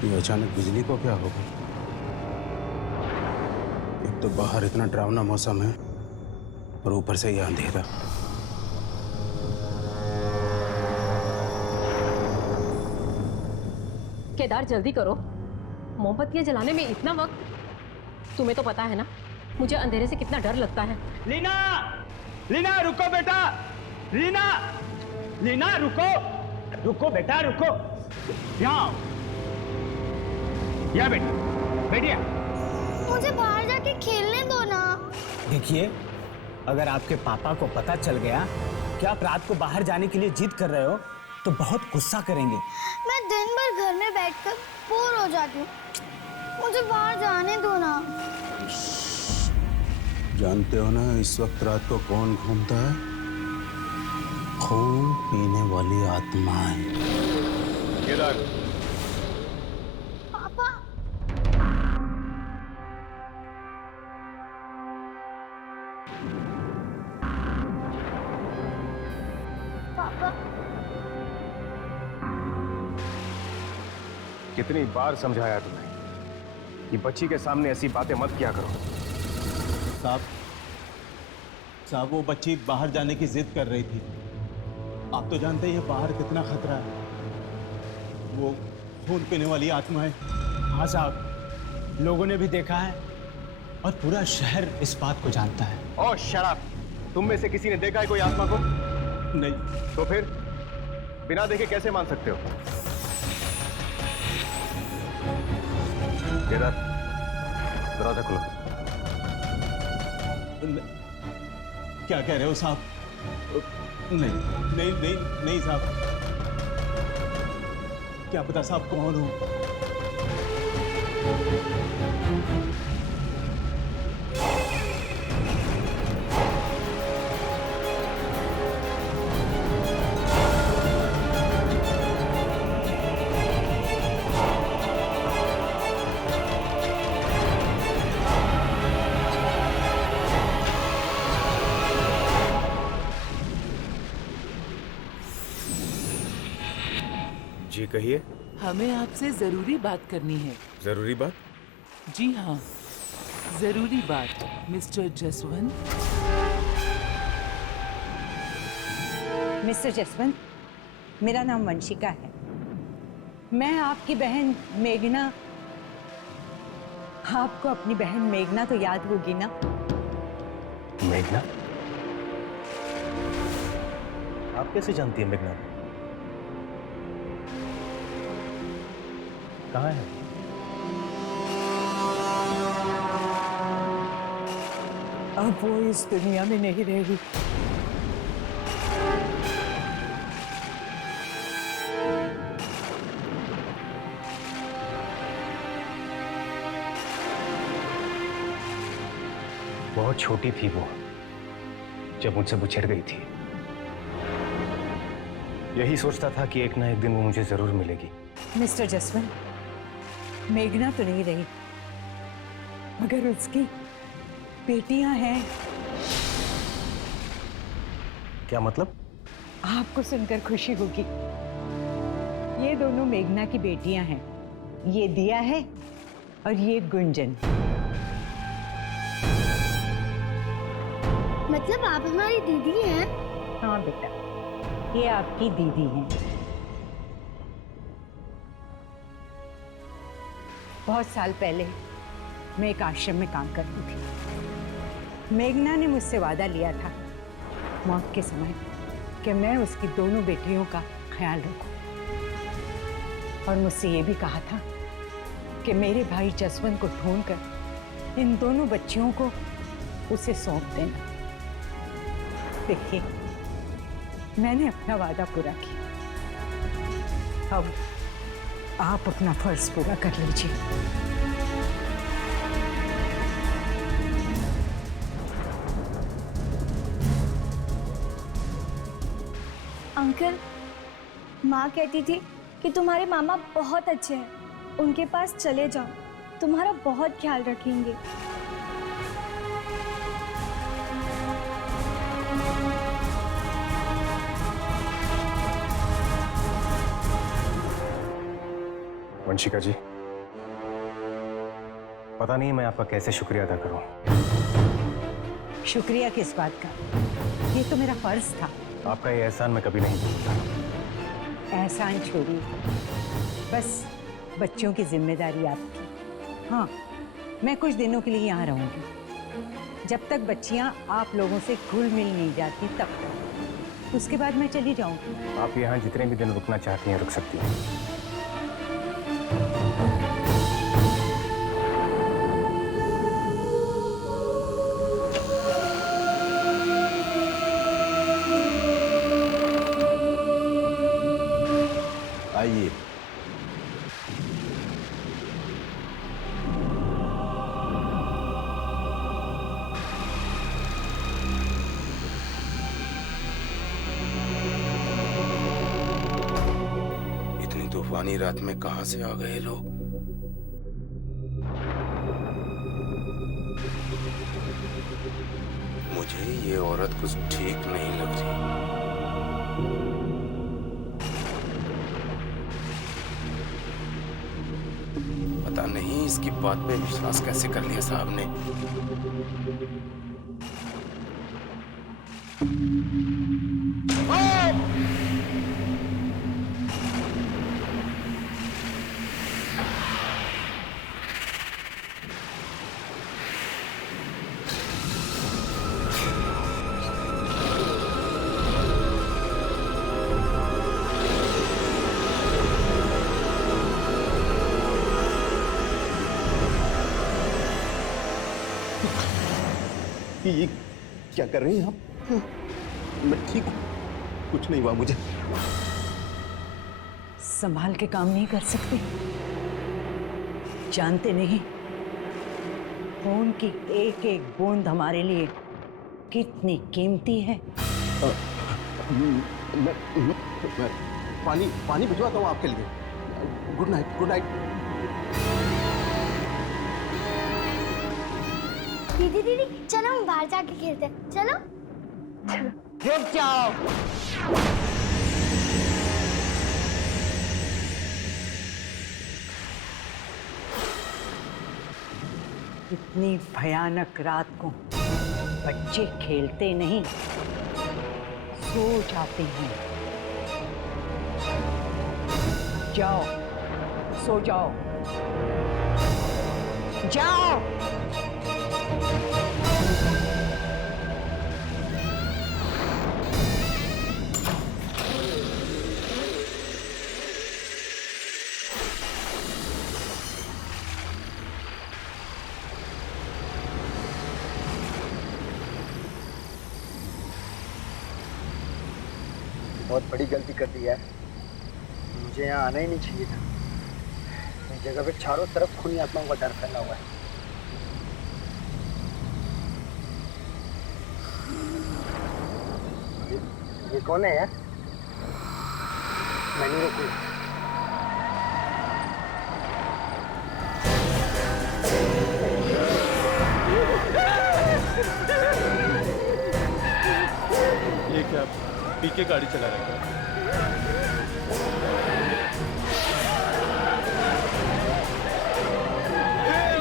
ये अचानक बिजली को क्या हो गया? एक तो बाहर इतना डरावना मौसम है और ऊपर से ये अंधेरा। केदार जल्दी करो, मोमबत्तियां जलाने में इतना वक्त। तुम्हें तो पता है ना मुझे अंधेरे से कितना डर लगता है। लीना, लीना रुको बेटा, लीना, लीना रुको, रुको बेटा रुको, यहाँ आओ, यहाँ बेटा, बैठिए। मुझे बाहर जाके खेलने दो ना। देखिए, अगर आपके पापा को पता चल गया कि आप रात को बाहर जाने के लिए जिद कर रहे हो तो बहुत गुस्सा करेंगे। मैं दिन भर घर में बैठकर बोर हो जाती हूँ, मुझे बाहर जाने दो ना। जानते हो ना इस वक्त रात को कौन घूमता है? खून पीने वाली आत्माएं। केदार, पापा, पापा, कितनी बार समझाया तुम्हें कि बच्ची के सामने ऐसी बातें मत किया करो। साहब वो बच्ची बाहर जाने की जिद कर रही थी। आप तो जानते हैं बाहर कितना खतरा है। वो खून पीने वाली आत्मा है। हाँ साहब, लोगों ने भी देखा है और पूरा शहर इस बात को जानता है। ओह शराब, तुम में से किसी ने देखा है कोई आत्मा को? नहीं। तो फिर बिना देखे कैसे मान सकते हो? केदार, दरवाजा खोलो। क्या कह रहे हो साहब? नहीं नहीं नहीं नहीं साहब, क्या पता साहब कौन हो? जी कहिए। हमें आपसे जरूरी बात करनी है। जरूरी बात? जी हाँ, जरूरी बात। मिस्टर जसवंत। मिस्टर जसवंत, मेरा नाम वंशिका है। मैं आपकी बहन मेघना। आपको अपनी बहन मेघना तो याद होगी ना? मेघना? आप कैसे जानती हैं मेघना? कहाँ है? अब वो इस दुनिया में नहीं रहेगी। बहुत छोटी थी वो जब मुझसे बिछड़ गई थी। यही सोचता था कि एक ना एक दिन वो मुझे जरूर मिलेगी। मिस्टर जसवंत, मेघना तो नहीं रही, मगर उसकी बेटियां हैं। क्या मतलब? आपको सुनकर खुशी होगी। ये दोनों मेघना की बेटियां हैं। ये दिया है और ये गुंजन। मतलब आप हमारी दीदी हैं? हाँ बेटा, ये आपकी दीदी हैं। बहुत साल पहले मैं एक आश्रम में काम करती थी। मेघना ने मुझसे वादा लिया था मौत के समय कि मैं उसकी दोनों बेटियों का ख्याल रखूं, और मुझसे ये भी कहा था कि मेरे भाई जसवंत को ढूंढकर इन दोनों बच्चियों को उसे सौंप देना। देखिए, मैंने अपना वादा पूरा किया। अब आप अपना फर्ज पूरा कर लीजिए। अंकल, माँ कहती थी कि तुम्हारे मामा बहुत अच्छे हैं, उनके पास चले जाओ, तुम्हारा बहुत ख्याल रखेंगे। वंशिका जी, पता नहीं मैं आपका कैसे शुक्रिया अदा करूं। शुक्रिया किस बात का? ये तो मेरा फर्ज था। आपका ये एहसान मैं कभी नहीं भूलूंगा। एहसान छोड़िए, बस बच्चों की जिम्मेदारी आपकी। हाँ, मैं कुछ दिनों के लिए यहाँ रहूंगी, जब तक बच्चियाँ आप लोगों से घुल मिल नहीं जाती तब तक। उसके बाद मैं चली जाऊंगी। आप यहाँ जितने भी दिन रुकना चाहती हैं रुक सकती हैं। आइए। इतनी तूफानी रात में कहां से आ गए लोग? मुझे ये औरत कुछ ठीक नहीं लग रही। पता नहीं इसकी बात पे विश्वास कैसे कर लिया साहब ने। ये क्या कर रही हैं आप? मैं ठीक हूँ, कुछ नहीं हुआ मुझे। संभाल के काम नहीं कर सकते? जानते नहीं खून की एक एक बूंद हमारे लिए कितनी कीमती है। मैं पानी भिजवाता हूँ आपके लिए। Good night, good night. दीदी दीदी चलो हम बाहर जाके खेलते हैं। चलो रुक जाओ। इतनी भयानक रात को बच्चे खेलते नहीं, सो जाते हैं। जाओ, सो जाओ, जाओ। बहुत बड़ी गलती कर दी है। मुझे यहाँ आना ही नहीं चाहिए था। इस जगह पे चारों तरफ खूनी आत्माओं का डर फैला हुआ है। ये कौन है यार? मैं नहीं रोकूंगा। ये क्या पी के गाड़ी चला रहा है?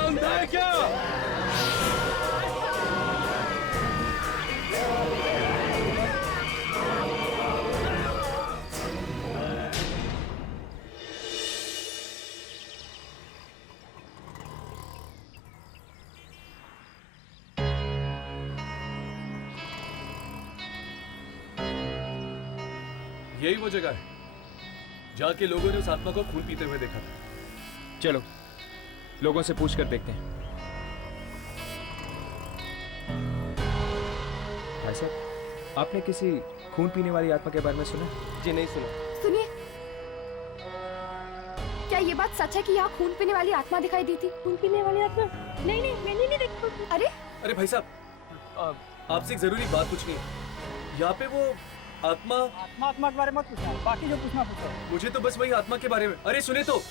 अंधा है क्या? यही वो जगह है जहाँ के लोगों ने उस आत्मा को खून पीते हुए देखा था। चलो लोगों से पूछ कर देखते हैं। भाई साहब, आपने किसी खून पीने वाली आत्मा के बारे में सुना? जी नहीं सुना। सुनिए, क्या ये बात सच है कि यहाँ खून पीने वाली आत्मा दिखाई दी थी? खून पीने वाली आत्मा? नहीं नहीं, मैंने नहीं देखा। अरे भाई साहब, आपसे एक जरूरी बात पूछनी है। यहाँ पे वो आत्मा के बारे में मत पूछना, बाकी जो पूछना पूछो। मुझे तो बस वही आत्मा के बारे में। अरे सुने तो,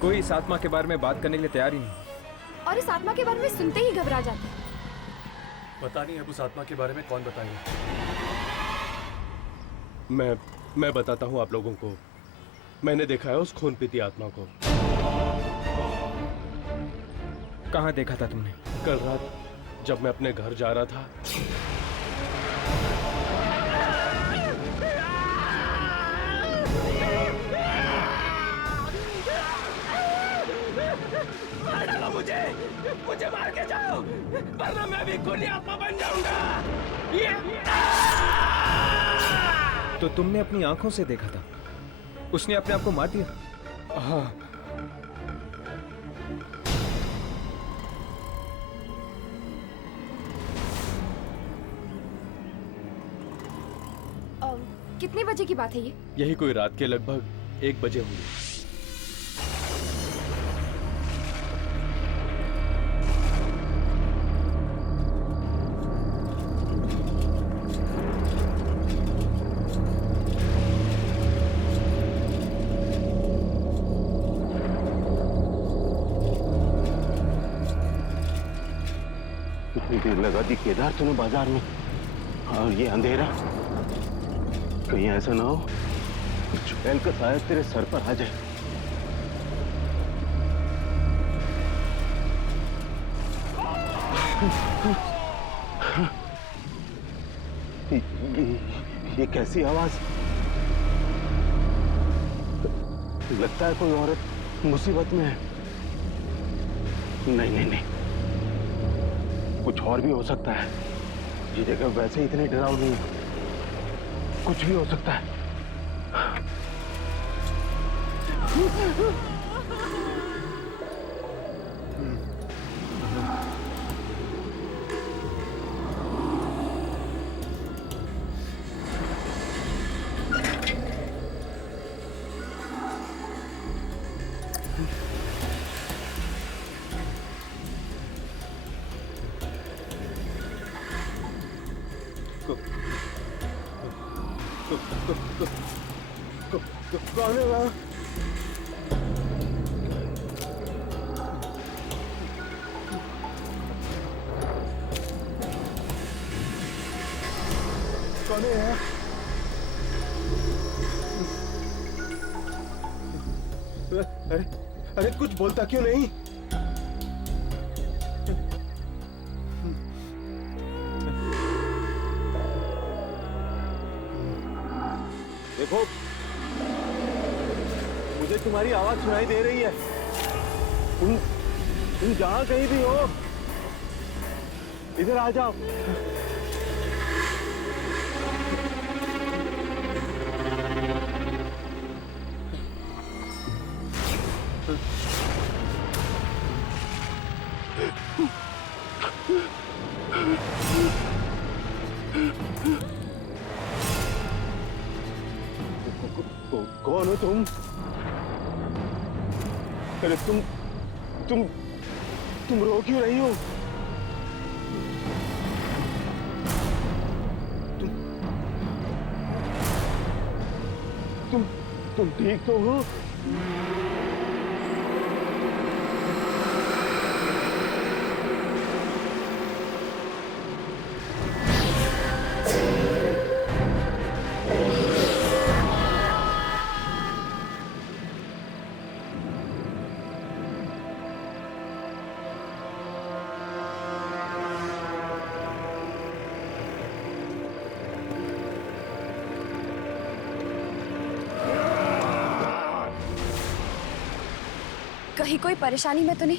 कोई इस आत्मा के बारे में बात करने के लिए तैयार ही नहीं। और इस आत्मा के बारे में सुनते ही घबरा जाते हैं। पता नहीं अब उस आत्मा के बारे में कौन बताएगा। मैं बताता हूँ आप लोगों को। मैंने देखा है उस खून पीती आत्मा को। कहाँ देखा था तुमने? कल रात जब मैं अपने घर जा रहा था। मुझे मार के जाओ, वरना मैं भी खूनी आत्मा बन जाऊंगा। तो तुमने अपनी आंखों से देखा था? उसने अपने आप को मार दिया? हाँ। कितने बजे की बात है ये? यही कोई रात के लगभग 1 बजे होंगे। कितनी देर लगा दी केदार तूने बाजार में, और ये अंधेरा। कहीं ऐसा ना हो चुड़ैल का साया तेरे सर पर आ जाए। ये कैसी आवाज? लगता है कोई औरत मुसीबत में है। नहीं नहीं नहीं, कुछ और भी हो सकता है। ये जगह वैसे ही इतनी डरावनी है, कुछ भी हो सकता है। कौन है वहाँ? कौन है? अरे अरे कुछ बोलता क्यों नहीं? देखो, मुझे तुम्हारी आवाज सुनाई दे रही है। तुम जहां कहीं भी हो, इधर आ जाओ। कौन हो तुम? अरे तुम रो क्यों रही हो? तुम ठीक तो हो? कहीं कोई परेशानी में तो नहीं?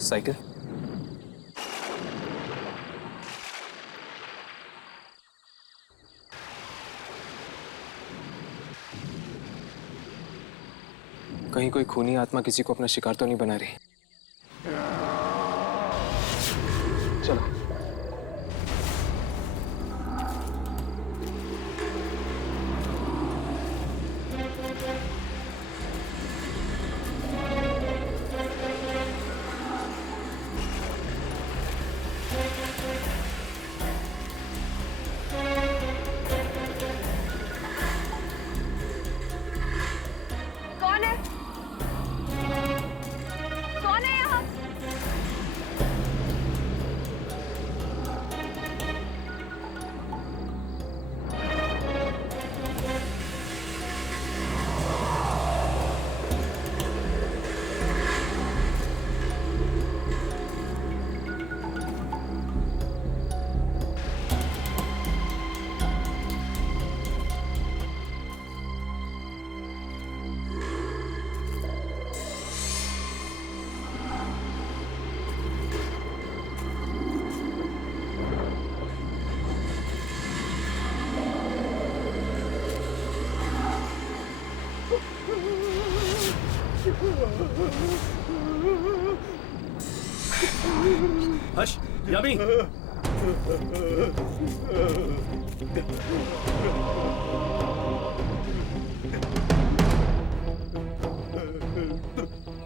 साइकिल? कहीं कोई खूनी आत्मा किसी को अपना शिकार तो नहीं बना रही? चलो। हर्ष, यामी।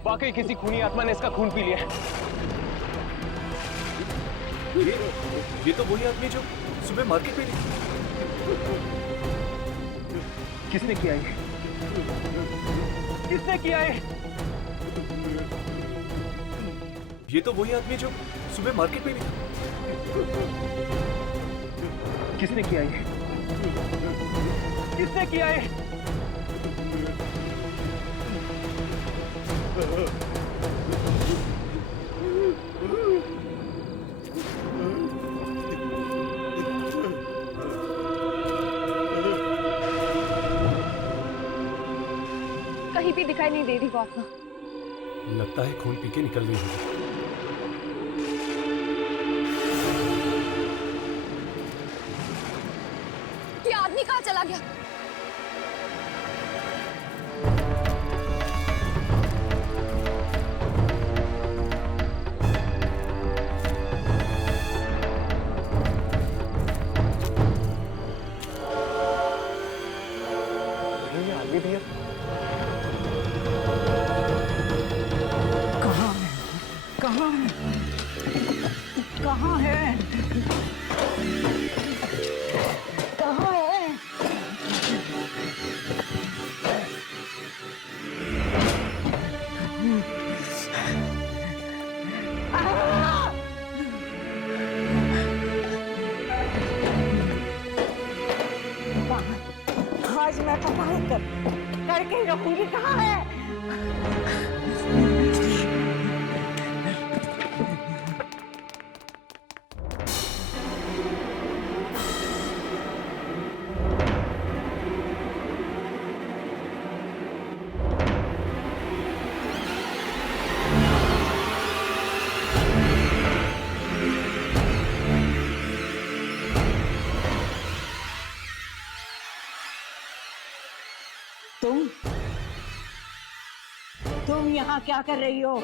वाकई किसी खूनी आत्मा ने इसका खून पी लिया है। ये तो वही आदमी जो सुबह मार्केट में थी। किसने किया ये? किसने किया ये? ये तो वही आदमी जो सुबह मार्केट में थी। किसने किया ये? किसने किया ये? कहीं भी दिखाई नहीं दे रही वो आत्मा। लगता है खून पी के निकल गई होगी। ये आदमी कहाँ चला गया? ये आदमी भी है। कहाँ है? कहाँ है? कहाँ है? कहाँ है? आज मैं पता करके ही रखूंगी। कहाँ है? तुम यहाँ क्या कर रही हो?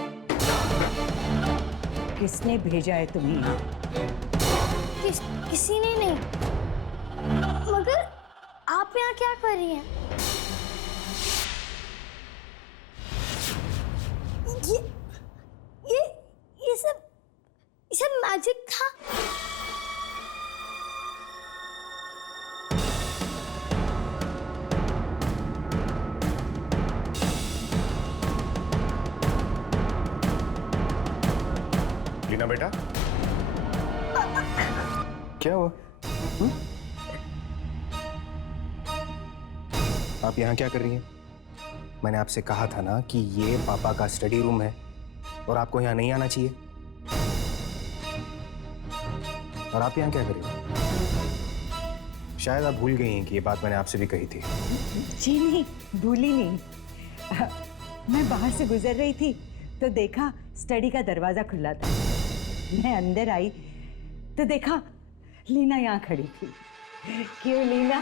किसने भेजा है तुम्हें यहाँ? किसी ने नहीं। मगर आप यहाँ क्या कर रही हैं? ये सब मैजिक था। लीना बेटा, क्या हुआ? आप यहाँ क्या कर रही हैं? मैंने आपसे कहा था ना कि ये पापा का स्टडी रूम है और आपको यहाँ नहीं आना चाहिए। और आप यहाँ क्या कर रही हो? शायद आप भूल गई हैं कि ये बात मैंने आपसे भी कही थी। जी नहीं, भूली नहीं। मैं बाहर से गुजर रही थी तो देखा स्टडी का दरवाजा खुला था। मैं अंदर आई तो देखा लीना यहाँ खड़ी थी। क्यों लीना?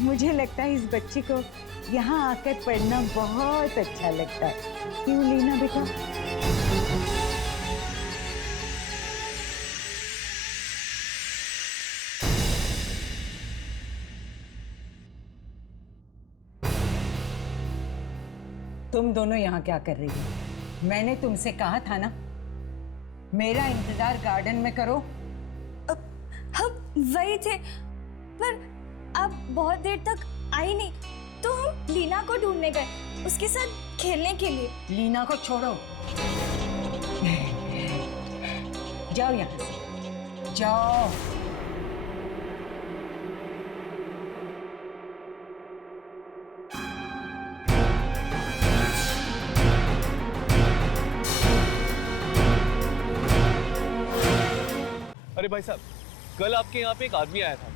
मुझे लगता है इस बच्ची को यहाँ आकर पढ़ना बहुत अच्छा लगता है। क्यों लीना बेटा? तुम दोनों यहाँ क्या कर रही हो? मैंने तुमसे कहा था ना, मेरा इंतजार गार्डन में करो। हम वही थे, पर आप बहुत देर तक आई नहीं, तो हम लीना को ढूंढने गए, उसके साथ खेलने के लिए। लीना को छोड़ो, जाओ यहाँ से, जाओ। अरे भाई साहब, कल आपके यहाँ पे एक आदमी आया था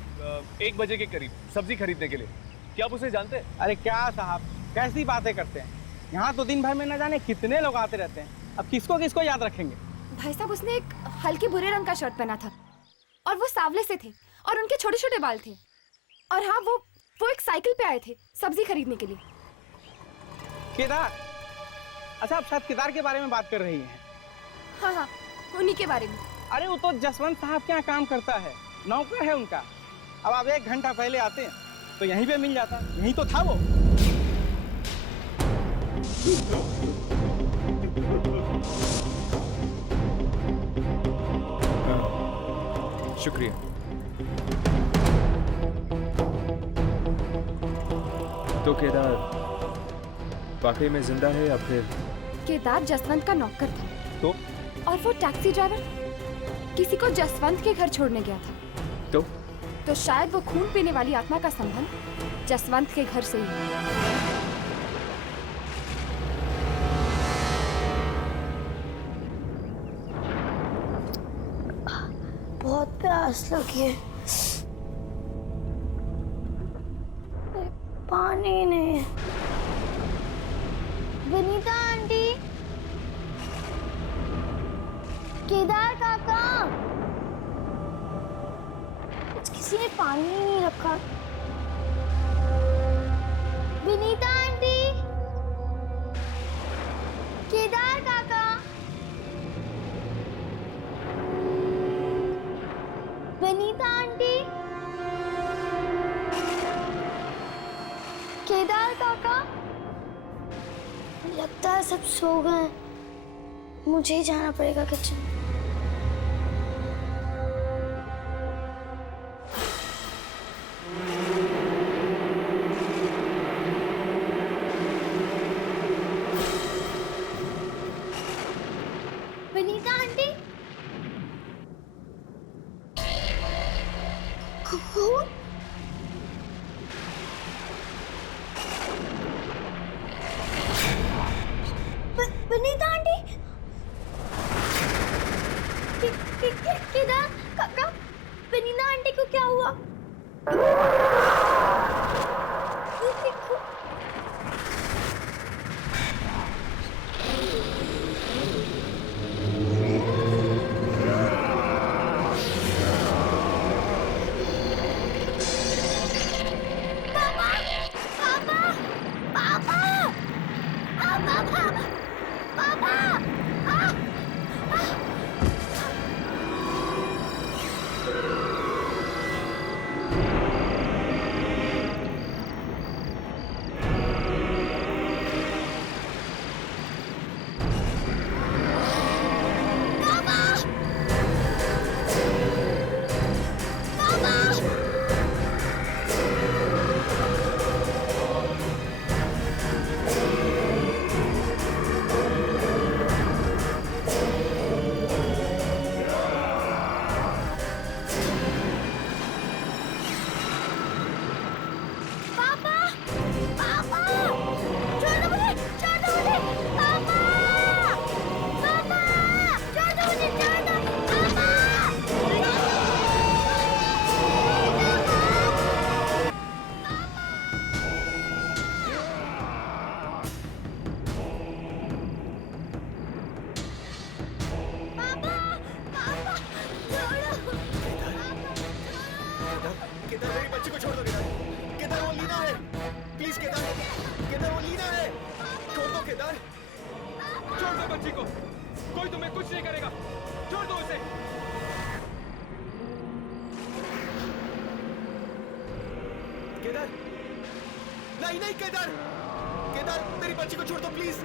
1 बजे के करीब सब्जी खरीदने के लिए। क्या आप उसे जानते हैं? अरे क्या साहब, कैसी बातें करते हैं? यहाँ तो दिन भर में न जाने कितने लोग आते रहते हैं। अब किसको किसको याद रखेंगे? भाई साहब, उसने एक हल्के भूरे रंग का शर्ट पहना था और वो सांवले से थे और उनके छोटे छोटे बाल थे। और हाँ, वो एक साइकिल पे आए थे सब्जी खरीदने के लिए। केदार। अच्छा, आप शायद केदार के बारे में बात कर रही हैं। हाँ हाँ, उन्हीं के बारे में। अरे वो तो जसवंत साहब के यहाँ काम करता है, नौकर है उनका। अब आप 1 घंटा पहले आते हैं तो यहीं पे मिल जाता, यहीं तो था वो। शुक्रिया। तो केदार वाकई में जिंदा है या फिर? केदार जसवंत का नौकर था। तो? और वो टैक्सी ड्राइवर किसी को जसवंत के घर छोड़ने गया था। तो शायद वो खून पीने वाली आत्मा का संबंध जसवंत के घर से ही है। बहुत प्यास लगी है, पानी नहीं। विनीता आंटी, केदार काका, किसी ने पानी ही नहीं रखा। विनीता आंटी, केदार काका, विनीता आंटी, केदार काका। लगता है सब सो गए, मुझे ही जाना पड़ेगा किचन। विनीता आंटी, कौन? विनीता आंटी, केदार काका, विनीता आंटी को क्या हुआ? नहीं केदार, केदार मेरी बच्ची को छोड़ दो प्लीज।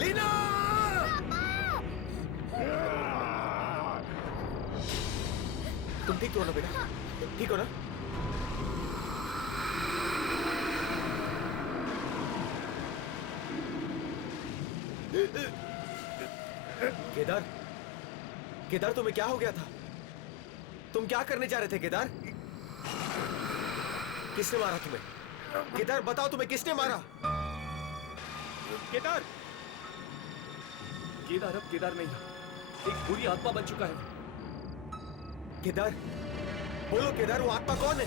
लीना! तुम ठीक हो ना बेटा? ठीक हो ना? केदार, केदार तुम्हें क्या हो गया था? तुम क्या करने जा रहे थे केदार? किसने मारा तुम्हें? केदार बताओ तुम्हें किसने मारा? केदार, केदार अब केदार नहीं, एक बुरी आत्मा बन चुका है। केदार, बोलो केदार, वो आत्मा कौन है?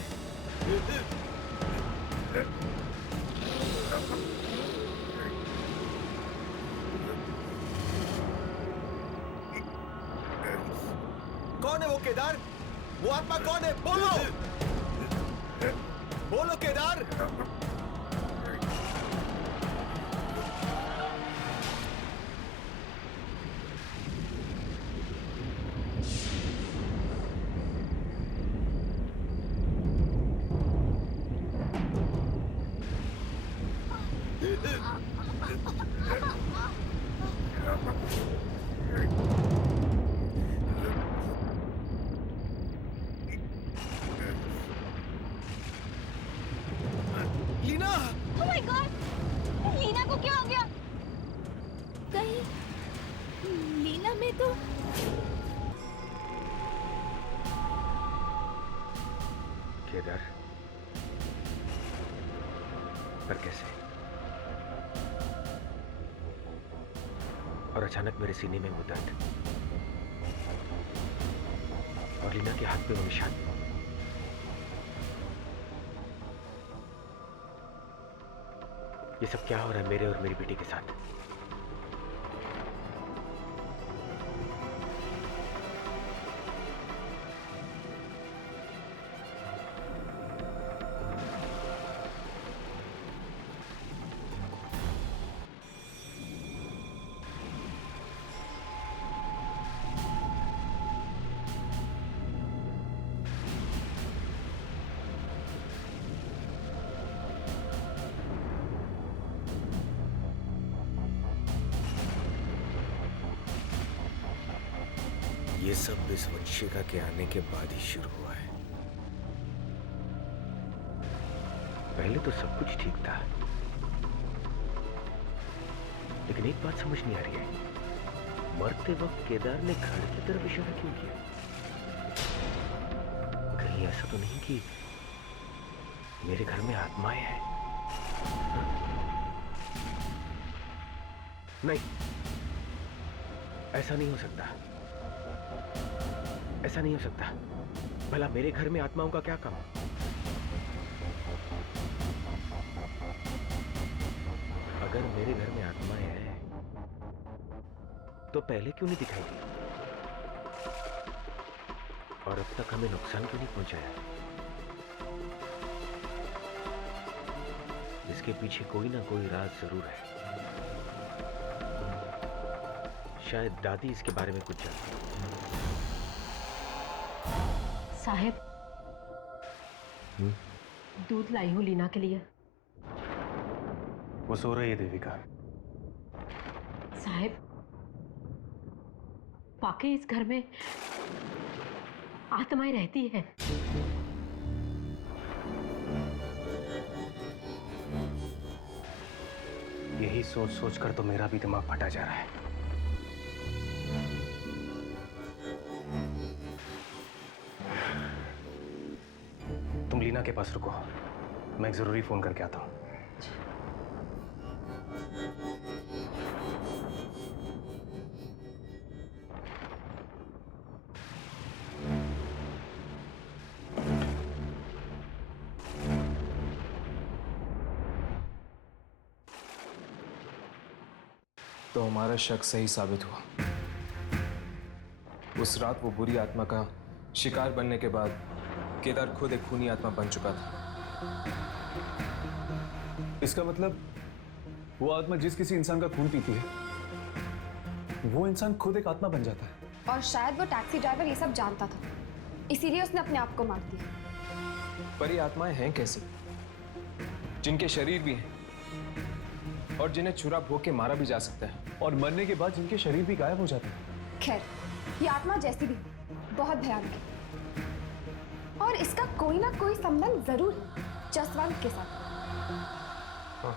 केदार, वो आत्मा कौन है? बोलो, बोलो Kedar. Leena! Oh my God! Leena को क्या हो गया? कहीं लीना में तो केदार, पर कैसे? और अचानक मेरे सीने में वो दर्द और लीना के हाथ पे वो निशान। ये सब क्या हो रहा है मेरे और मेरी बेटी के साथ? ये सब इस वंशिका के आने के बाद ही शुरू हुआ है। पहले तो सब कुछ ठीक था, लेकिन एक बात समझ नहीं आ रही है, मरते वक्त केदार ने घर की तरफ इशारा क्यों किया? कहीं ऐसा तो नहीं कि मेरे घर में आत्माएं हैं? नहीं, ऐसा नहीं हो सकता, ऐसा नहीं हो सकता। भला मेरे घर में आत्माओं का क्या काम? अगर मेरे घर में आत्माएं हैं तो पहले क्यों नहीं दिखाई दी? और अब तक हमें नुकसान क्यों नहीं पहुंचाया? इसके पीछे कोई ना कोई राज जरूर है। शायद दादी इसके बारे में कुछ जानती है। साहेब, दूध लाई हूं लीना के लिए। वो सो रही है देविका। साहेब, वाकई इस घर में आत्माएं रहती हैं। यही सोच सोच कर तो मेरा भी दिमाग फटा जा रहा है। तुम लीना के पास रुको, मैं एक जरूरी फोन करके आता हूं। तो हमारा शक सही साबित हुआ। उस रात वो बुरी आत्मा का शिकार बनने के बाद केदार खुद एक खूनी आत्मा बन चुका था। इसका मतलब वो आत्मा जिस किसी इंसान का खून पीती है, वो इंसान खुद एक आत्मा बन जाता है। और शायद वो टैक्सी ड्राइवर ये सब जानता था, इसीलिए उसने अपने आप को मार दिया। पर ये आत्माएं हैं कैसी, जिनके शरीर भी हैं और जिन्हें छुरा भोग के मारा भी जा सकता है, और मरने के बाद जिनके शरीर भी गायब हो जाते हैं। खैर, ये आत्मा जैसी भी बहुत भयानक है और इसका कोई ना कोई संबंध जरूर है जसवंत के साथ। हाँ।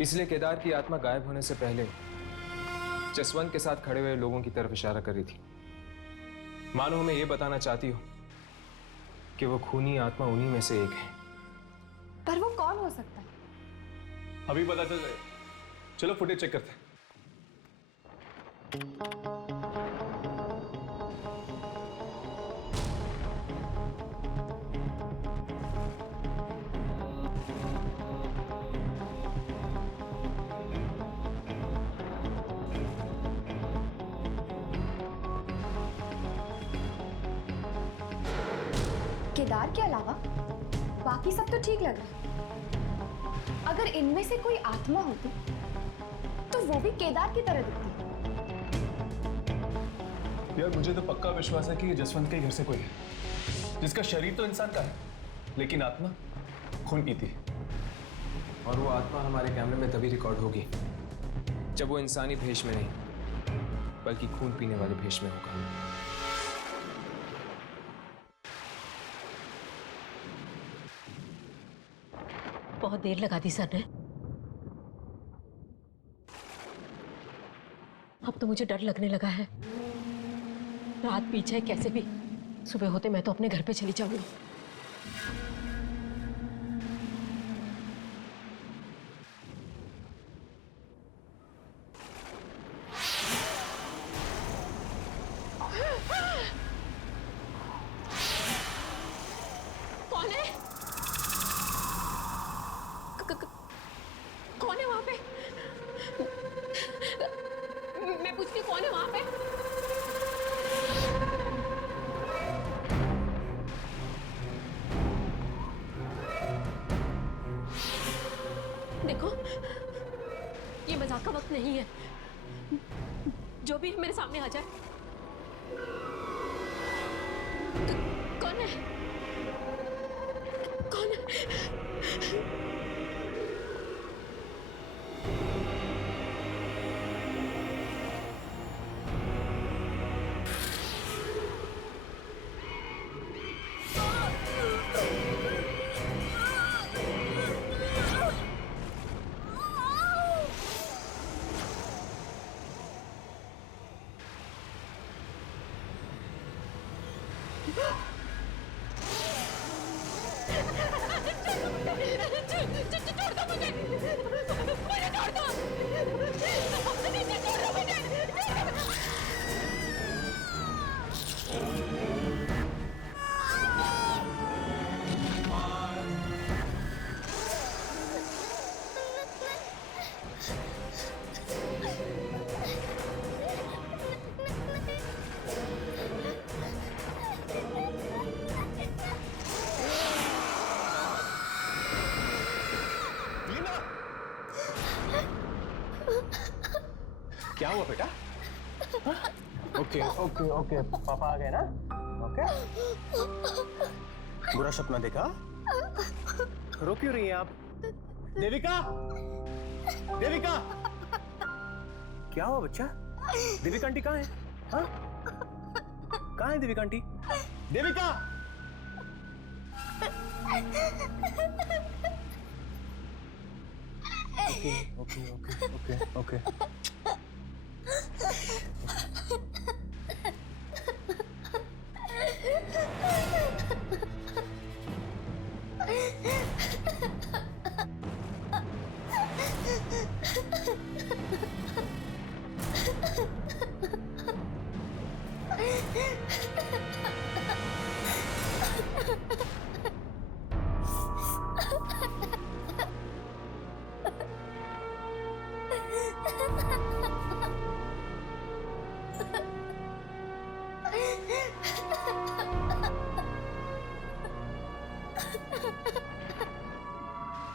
इसलिए केदार की आत्मा गायब होने से पहले जसवंत के साथ खड़े हुए लोगों की तरफ इशारा कर रही थी। मानो हमें यह बताना चाहती हो कि वो खूनी आत्मा उन्हीं में से एक है। पर वो कौन हो सकता है? अभी पता चल जाएगा। चलो फुटेज चेक करते हैं। केदार के अलावा बाकी सब तो ठीक लग रहा। अगर इनमें से कोई आत्मा होती तो वो भी केदार की तरह दिखती। यार मुझे तो पक्का विश्वास है कि ये जसवंत के घर से कोई है, जिसका शरीर तो इंसान का है लेकिन आत्मा खून पीती है। और वो आत्मा हमारे कैमरे में तभी रिकॉर्ड होगी जब वो इंसानी भेष में नहीं बल्कि खून पीने वाले भेष में होगा। बहुत देर लगा दी सर ने। अब तो मुझे डर लगने लगा है। रात पीछे कैसे भी सुबह होते मैं तो अपने घर पे चली जाऊंगी। कौन है? कौन है वहां पे? मैं पूछती हूँ, कौन है वहां पे? देखो, ये मजाक का वक्त नहीं है। जो भी मेरे सामने आ जाए। कौन है? कौन है? छोड़ दो मुझे, मुझे छोड़ दो, नीचे छोड़ दो मुझे। क्या हुआ बेटा? ओके ओके ओके, पापा आ गए ना? ओके, बुरा सपना देखा? रो क्यों रही हैं आप? देविका, देविका, क्या हुआ बच्चा? देविका आंटी कहाँ है? हाँ? कहाँ है Devika aunty? Devika! Okay okay okay okay okay.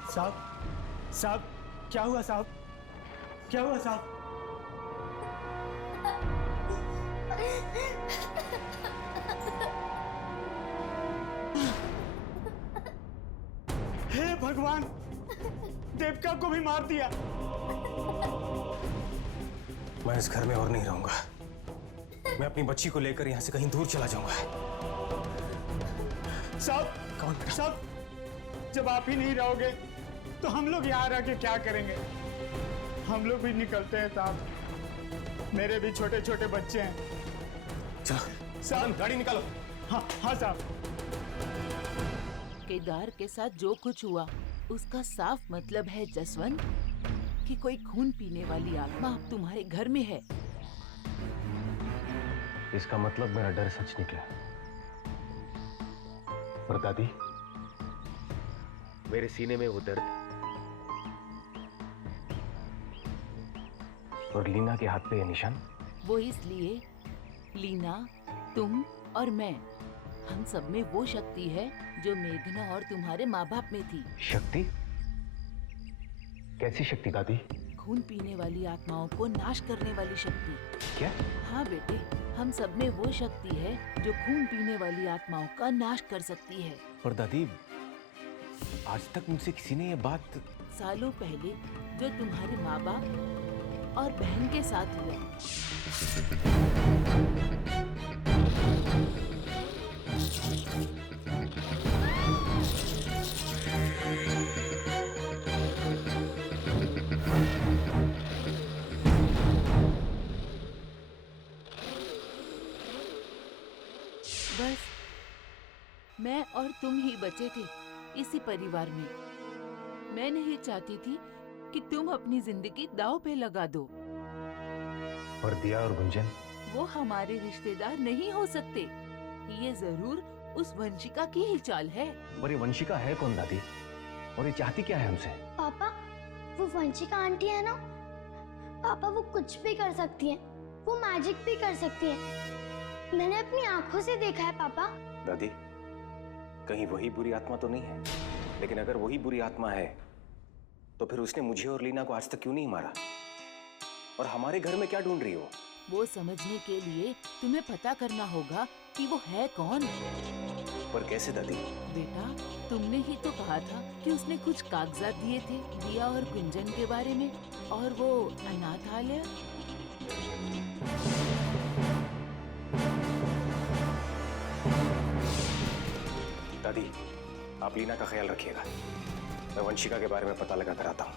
साहब, साहब, क्या हुआ साहब? क्या हुआ साहब? हे भगवान, देविका को भी मार दिया। मैं इस घर में और नहीं रहूंगा। मैं अपनी बच्ची को लेकर यहाँ से कहीं दूर चला जाऊंगा। साहब, कौन बेटा? साहब, जब आप ही नहीं रहोगे तो हम लोग यहाँ रह के क्या करेंगे? हम लोग भी निकलते हैं साहब, मेरे भी छोटे छोटे बच्चे हैं। चलो साहब, गाड़ी निकालो। हाँ हाँ साहब। केदार के साथ जो कुछ हुआ उसका साफ मतलब है जसवंत कि कोई खून पीने वाली आत्मा अब तुम्हारे घर में है। इसका मतलब मेरा डर सच निकला। और दादी, मेरे सीने में वो दर्द और लीना के हाथ पे ये निशान, वो इसलिए लीना, तुम और मैं, हम सब में वो शक्ति है जो मेघना और तुम्हारे माँ बाप में थी। शक्ति? कैसी शक्ति दादी? खून पीने वाली आत्माओं को नाश करने वाली शक्ति। क्या? हाँ बेटे, हम सब में वो शक्ति है जो खून पीने वाली आत्माओं का नाश कर सकती है। पर दादी, आज तक मुझसे किसी ने ये बात... सालों पहले जो तुम्हारे माँ बाप और बहन के साथ हुआ। बस मैं और तुम ही बचे थे इसी परिवार में। मैं नहीं चाहती थी कि तुम अपनी जिंदगी दांव पे लगा दो। और दिया और गुंजन? वो हमारे रिश्तेदार नहीं हो सकते। ये जरूर उस वंशिका की ही चाल है। और ये वंशिका है कौन दादी? और ये चाहती क्या है हमसे? पापा, वो वंशिका आंटी है ना, पापा वो कुछ भी कर सकती है, वो मैजिक भी कर सकती है। मैंने अपनी आंखों से देखा है पापा। दादी, कहीं वही बुरी आत्मा तो नहीं है? लेकिन अगर वही बुरी आत्मा है तो फिर उसने मुझे और लीना को आज तक क्यों नहीं मारा? और हमारे घर में क्या ढूंढ रही हो? वो समझने के लिए तुम्हें पता करना होगा कि वो है कौन। पर कैसे दादी? बेटा, तुमने ही तो कहा था कि उसने कुछ कागजात दिए थे दिया और गुंजन के बारे में, और वो अनाथालय। दादी, आप लीना का ख्याल रखिएगा। मैं वंशिका के बारे में पता लगा कर आता हूँ।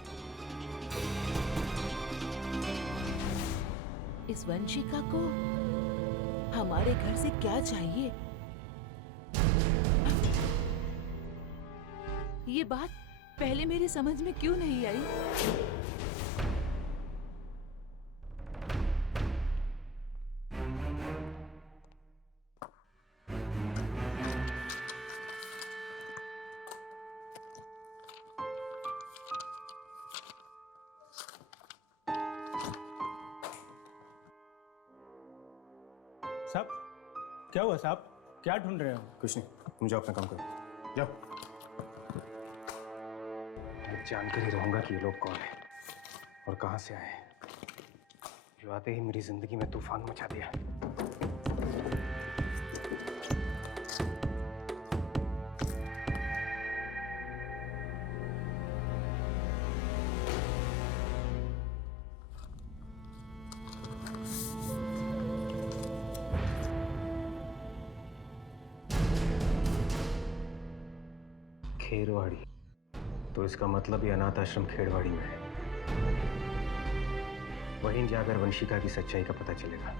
इस वंशिका को हमारे घर से क्या चाहिए? ये बात पहले मेरी समझ में क्यों नहीं आई? साहब, क्या हुआ साहब? क्या ढूंढ रहे हो? कुछ नहीं, तुम जाओ अपना काम करो, जाओ। मैं जानकर ही रहूंगा कि ये लोग कौन है और कहां से आए हैं, जो आते ही मेरी जिंदगी में तूफान मचा दिया। खेरवाड़ी, तो इसका मतलब ये अनाथ आश्रम खेरवाड़ी में है। वहीं जाकर वंशिका की सच्चाई का पता चलेगा।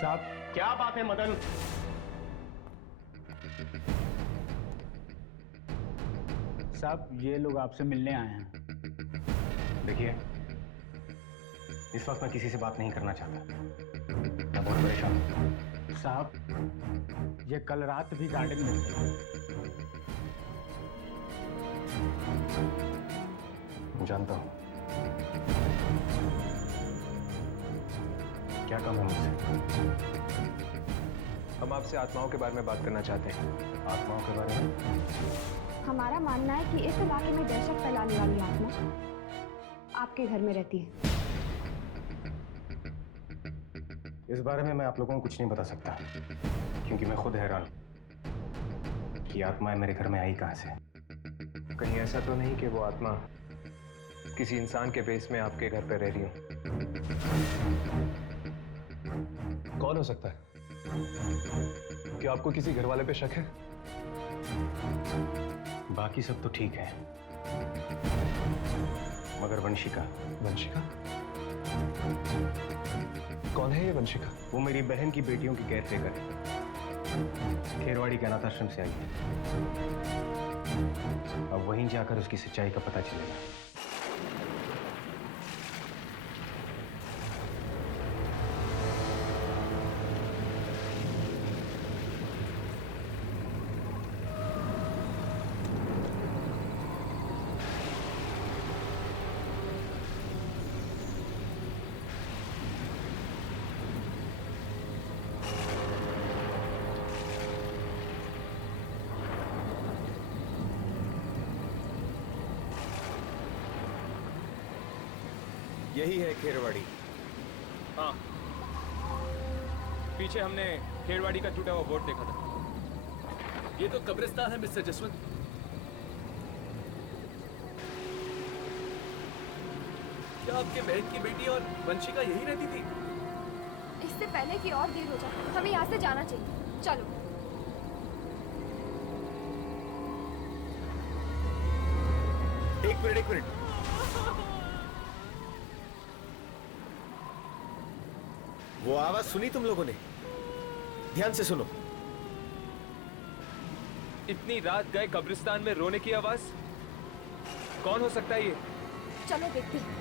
साहब, क्या बात है मदन? साहब, ये लोग आपसे मिलने आए हैं। देखिए, इस वक्त मैं किसी से बात नहीं करना चाहता। मैं बहुत परेशान हूं। साहब, ये कल रात भी गार्डन में थे। जानता हूं। क्या काम है मुझसे? हम आपसे आत्माओं के बारे में बात करना चाहते हैं। आत्माओं के बारे में? हमारा मानना है कि इस इलाके में दहशत फैलाने वाली आत्मा आपके घर में रहती है। इस बारे में मैं आप लोगों को कुछ नहीं बता सकता, क्योंकि मैं खुद हैरान कि आत्माएं मेरे घर में आई कहां से। कहीं ऐसा तो नहीं कि वो आत्मा किसी इंसान के बेस में आपके घर पर रह रही हो? कौन हो सकता है? क्या आपको किसी घर वाले पे शक है? बाकी सब तो ठीक है, मगर वंशिका। वंशिका? कौन है ये वंशिका? वो मेरी बहन की बेटियों की केयर टेकर है। खेरवाड़ी के अनाथ आश्रम से आई है। अब वहीं जाकर उसकी सच्चाई का पता चलेगा। यही है खेरवाड़ी। हाँ, पीछे हमने खेरवाड़ी का टूटा हुआ बोर्ड देखा था। ये तो कब्रिस्तान है मिस्टर जसवंत। क्या आपके बहन की बेटी और वंशिका यही रहती थी? इससे पहले कि और देर हो जाए हमें यहाँ से जाना चाहिए। चलो। एक मिनट। वो आवाज सुनी तुम लोगों ने? ध्यान से सुनो। इतनी रात गए कब्रिस्तान में रोने की आवाज? कौन हो सकता है ये? चलो देखते हैं।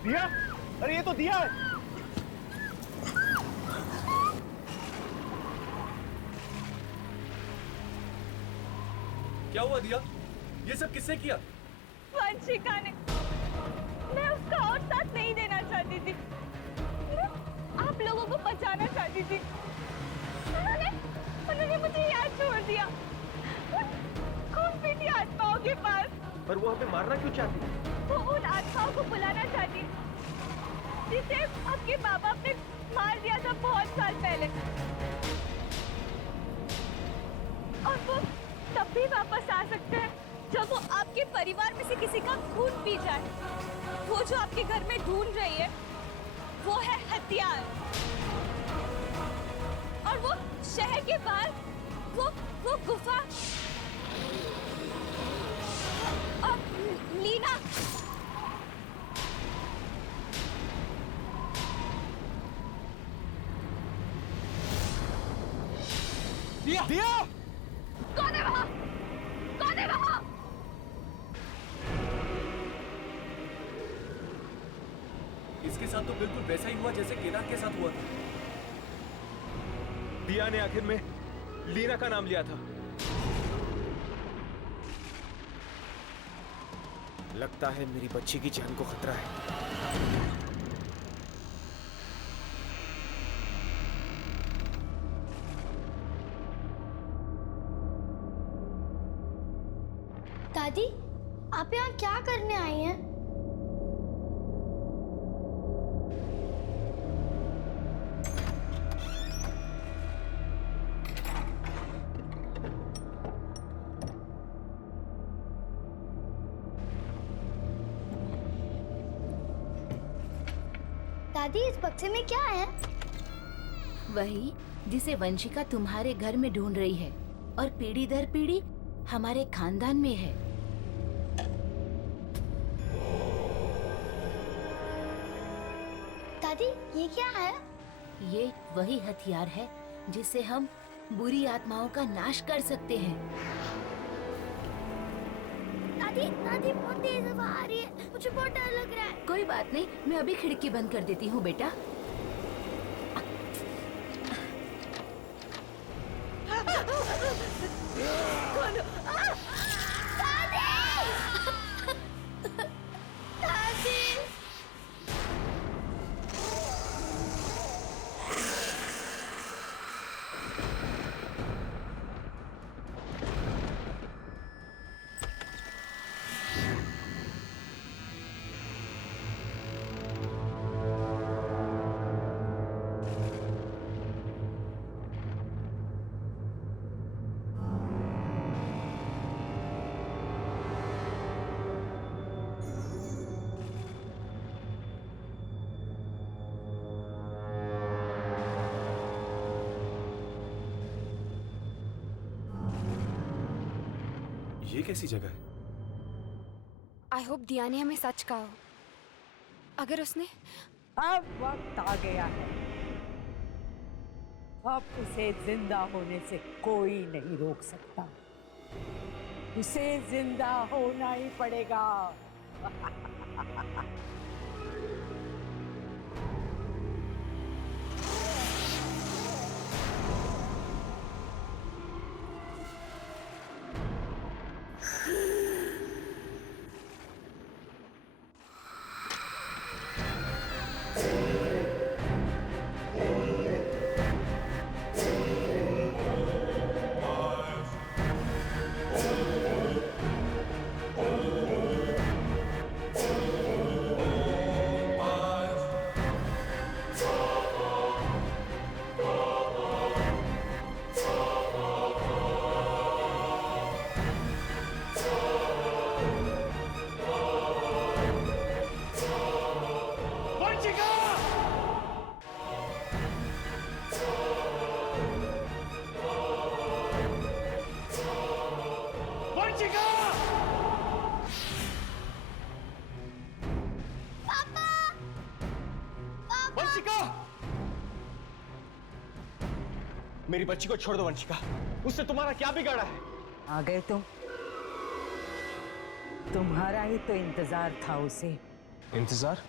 दिया? अरे ये तो दिया है। क्या हुआ दिया? ये सब किसने किया? वंशिका ने। मैं उसका और साथ नहीं देना चाहती थी। मैं आप लोगों को बचाना चाहती थी। उन्होंने मुझे यहाँ छोड़ दिया खून पीती आत्माओं के पास। पर वो हमें मारना क्यों चाहती? वो उन आत्माओं को बुलाना चाहती जिसे आपके बाप बाप ने मार दिया था बहुत साल पहले। और वो तब भी वापस आ सकते हैं जब वो आपके परिवार में से किसी का खून पी जाए। वो जो आपके घर में ढूंढ रही है वो है हथियार। और वो शहर के बाहर वो गुफा और लीना। दिया? कौन है वहाँ? कौन है वहाँ? इसके साथ तो बिल्कुल वैसा ही हुआ जैसे केदार के साथ हुआ था। दिया ने आखिर में लीना का नाम लिया था। लगता है मेरी बच्ची की जान को खतरा है। दादी, आप यहाँ क्या करने आई हैं? दादी, इस बक्से में क्या है? वही जिसे वंशिका तुम्हारे घर में ढूंढ रही है और पीढ़ी दर पीढ़ी हमारे खानदान में है। दादी, ये क्या है? ये वही हथियार है जिससे हम बुरी आत्माओं का नाश कर सकते हैं। दादी, दादी बहुत तेज हवा आ रही है, मुझे बहुत डर लग रहा है। कोई बात नहीं, मैं अभी खिड़की बंद कर देती हूँ बेटा। ये कैसी जगह है? आई होप दिया ने हमें सच कहा हो। अगर उसने अब वक्त आ गया है, अब उसे जिंदा होने से कोई नहीं रोक सकता। उसे जिंदा होना ही पड़ेगा। मेरी बच्ची को छोड़ दो वंशिका, उससे तुम्हारा क्या बिगाड़ा है? आ गए तुम। तुम्हारा ही तो इंतजार था उसे। इंतजार?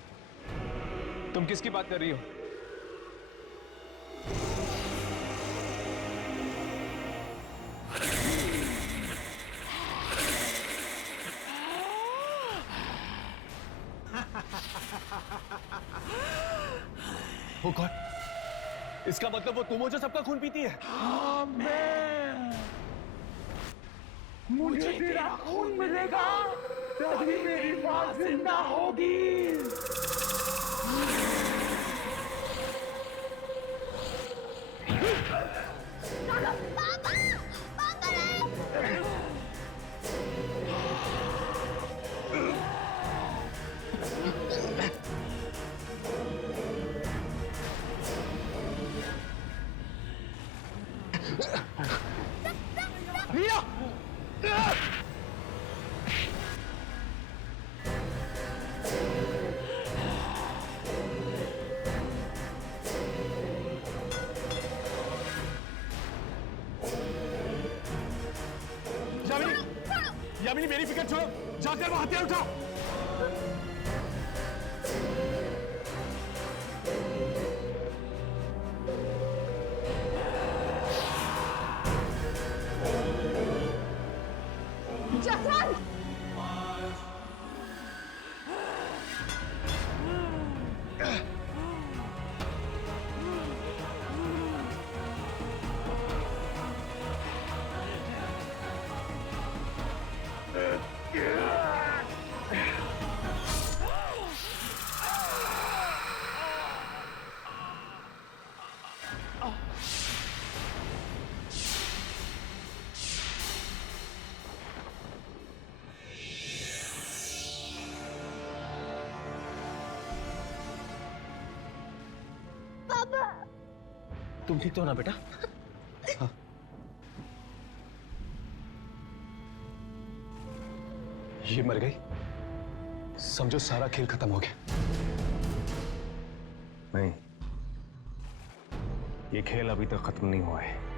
तुम किसकी बात कर रही हो? वो कौन? इसका मतलब वो तुम हो जो सबका खून पीती है? हाँ, मैं। मुझे तेरा खून मिलेगा तभी मेरी माँ जिंदा होगी। यामिनी, मेरी फिक्र छोड़ो, जाकर वो हथियार उठाओ। जसवंत! तुम ठीक तो हो ना बेटा? हाँ। ये मर गई, समझो सारा खेल खत्म हो गया। नहीं, ये खेल अभी तक खत्म नहीं हुआ है।